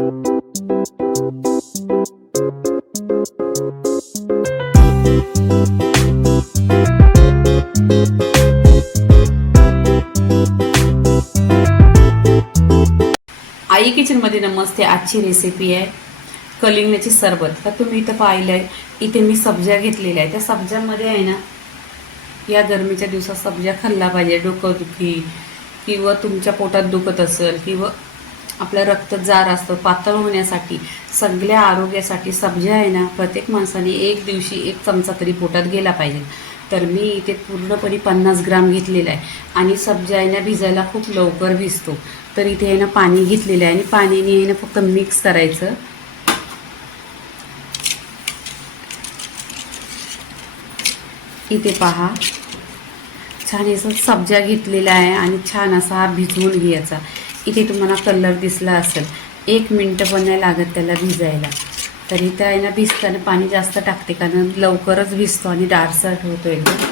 आई किचनमध्ये नमस्ते. आजची रेसिपी आहे कलिंगण्याची सरबत. तर तुम्ही इथं पाहिलंय, इथे मी सब्जा घेतलेल्या आहे. त्या सब्जामध्ये आहे ना, या गरमीच्या दिवसात सब्जा खाल्ला पाहिजे. डोकंदुखी किंवा तुमच्या पोटात दुखत असेल किंवा आपलं रक्त जार असतं पातळ होण्यासाठी, सगळ्या आरोग्यासाठी सब्जा आहे ना, प्रत्येक माणसाने एक दिवशी एक चमचा तरी पोटात गेला पाहिजे. तर मी इथे पूर्णपणे 50 ग्राम घेतलेला आहे. आणि सब्जा आहे ना भिजायला खूप लवकर भिजतो. तर इथे आहे ना पाणी घेतलेलं आहे आणि पाण्याने आहे ना फक्त मिक्स करायचं. इथे पहा, छान असं सब्जा घेतलेला आहे आणि छान असा हा भिजवून घ्यायचा. इथे तुम्हाला कलर दिसला असेल, 1 मिनटं पण नाही लागत त्याला भिजायला. तर इथे आहे ना भिजताना पाणी जास्त टाकते, कारण लवकरच भिजतो आणि डार्कसट होतो एकदम.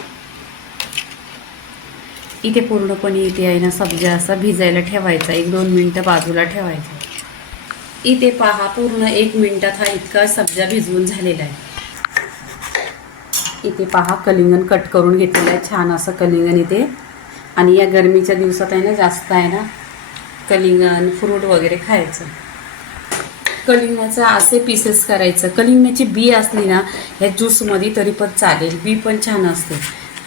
इथे पूर्णपणे इथे आहे ना सब्जा असा भिजायला ठेवायचा, 1-2 मिनटं बाजूला ठेवायचा. इथे पहा, पूर्ण 1 मिनटात हा इतका सब्जा भिजवून झालेला आहे. इथे पहा, कलिंगण कट करून घेतलेलं आहे, छान असं कलिंगण इथे. आणि या गरमीच्या दिवसात आहे ना जास्त आहे ना कलिंगण फ्रूट वगैरे खायचं. कलिंगणाचं असे पीसेस करायचं. कलिंगणाची बी असली ना ह्या ज्यूसमध्ये तरी पण चालेल, बी पण छान असते.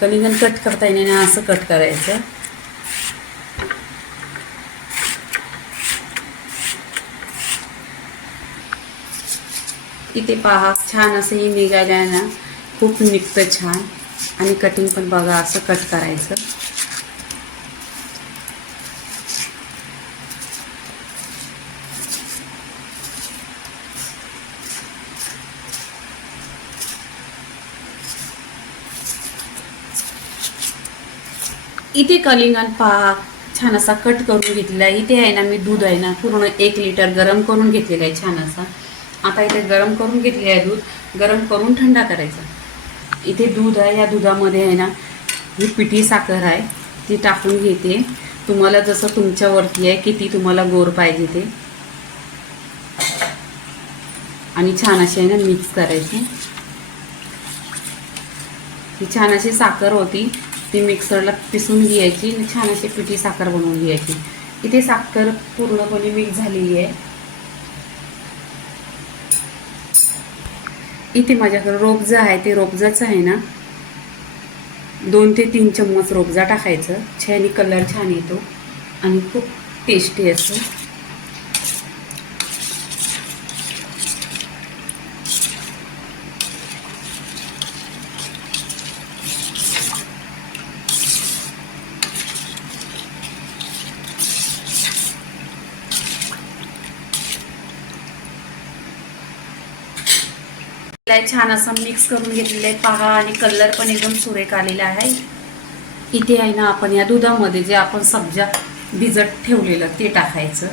कलिंगण कट करता येणे ना असं कट करायचं. इथे पहा, छान असं ही निघायला आहे ना, खूप निघतं छान. आणि कटिंग पण बघा असं कट करायचं. इथे कलिंगण पहा छान असा कट करून घेतलेला आहे. इथे आहे ना मी दूध आहे ना पूर्ण 1 लिटर गरम करून घेतलेला आहे छान असा. आता इथे गरम करून घेतलेलं आहे दूध, गरम करून थंडा करायचा. इथे दूध आहे, या दुधामध्ये आहे ना ही पिठी साखर आहे ती टाकून घेते. तुम्हाला जसं तुमच्यावरती आहे किती तुम्हाला गोड पाहिजे ते. आणि छान अशी आहे ना मिक्स करायची. ही छान अशी साखर होती, ती मिक्सरला पिसून घ्यायची आणि छान अशी पिठी साखर बनवून घ्यायची. इथे साखर पूर्णपणे मिक्स झालेली आहे. इथे माझ्याकडे रोबजा आहे, ते रोबजाचं आहे ना 2 ते 3 चम्मच रोबजा टाकायचं. छान कलर छान येतो आणि खूप टेस्टी असतो. छान असं मिक्स करून घेतलेलं आहे पहा. आणि कलर पण एकदम सुरेख आलेला आहे. इथे आहे ना आपण या दुधामध्ये जे आपण सब्जा भिजत ठेवलेलं ते टाकायचं.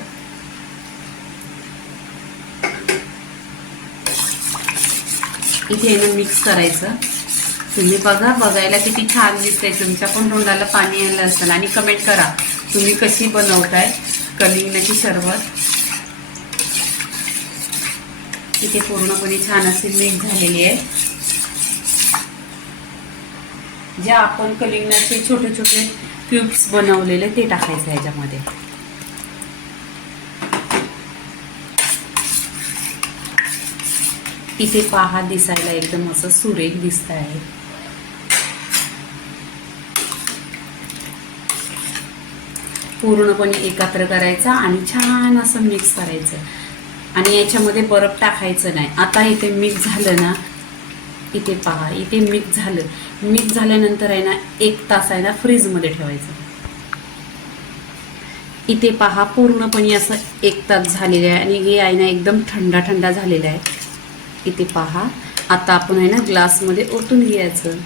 इथे आहे ना मिक्स करायचं. तुम्ही बघा, बघायला किती छान दिसतंय. तुमच्या पण तोंडाला पाणी आलं असेल. आणि कमेंट करा तुम्ही कशी बनवताय कलिंगणाची सरबत. इथे पूर्णपणे छान अशी मिक्स झालेली आहे. जे आपण कलिंगणाचे छोटे छोटे क्यूब्स बनवलेले ते टाकायचे ह्याच्यामध्ये. इथे पहा, दिसायला एकदम असं सुरेख दिसत आहे. पूर्णपणे एकत्र करायचा आणि छान असं मिक्स करायचं. आणि याच्यामध्ये बर्फ टाकायचं नाही. आता इथे मिक्स झालं ना, इथे पहा, इथे मिक्स झालं. मिक्स झाल्यानंतर आहे ना 1 तास आहे ना फ्रीजमध्ये ठेवायचं. इथे पहा, पूर्णपणे असं 1 तास झालेलं आहे आणि हे आहे ना एकदम थंडा थंडा झालेला आहे. इथे पहा, आता आपण आहे ना ग्लासमध्ये ओतून घ्यायचं.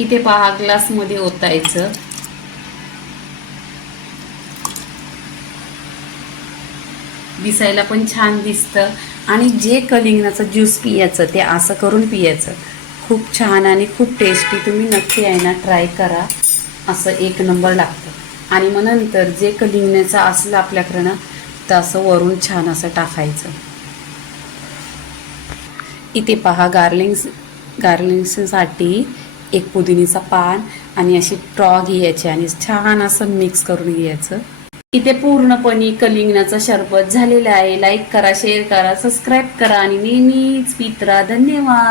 इथे पहा, ग्लासमध्ये ओतायचं. दिसायला पण छान दिसतं. आणि जे कलिंगणाचं ज्यूस पियाचं ते असं करून पियाचं, खूप छान आणि खूप टेस्टी. तुम्ही नक्की आहे ना ट्राय करा. असं एक नंबर लागतं. आणि मग नंतर जे कलिंगण्याचं असलं आपल्याकडं ना तर असं वरून छान असं टाकायचं. इथे पहा गार्लिंगसाठी एक पुदिनीचा पान आणि अशी ट्रॉ घ्यायची आणि छान असं मिक्स करून घ्यायचं. इथे पूर्णपणे कलिंगणाचं शरबत झालेलं आहे. लाईक करा, शेअर करा, सबस्क्राईब करा आणि नेहमीच पित राहा. धन्यवाद.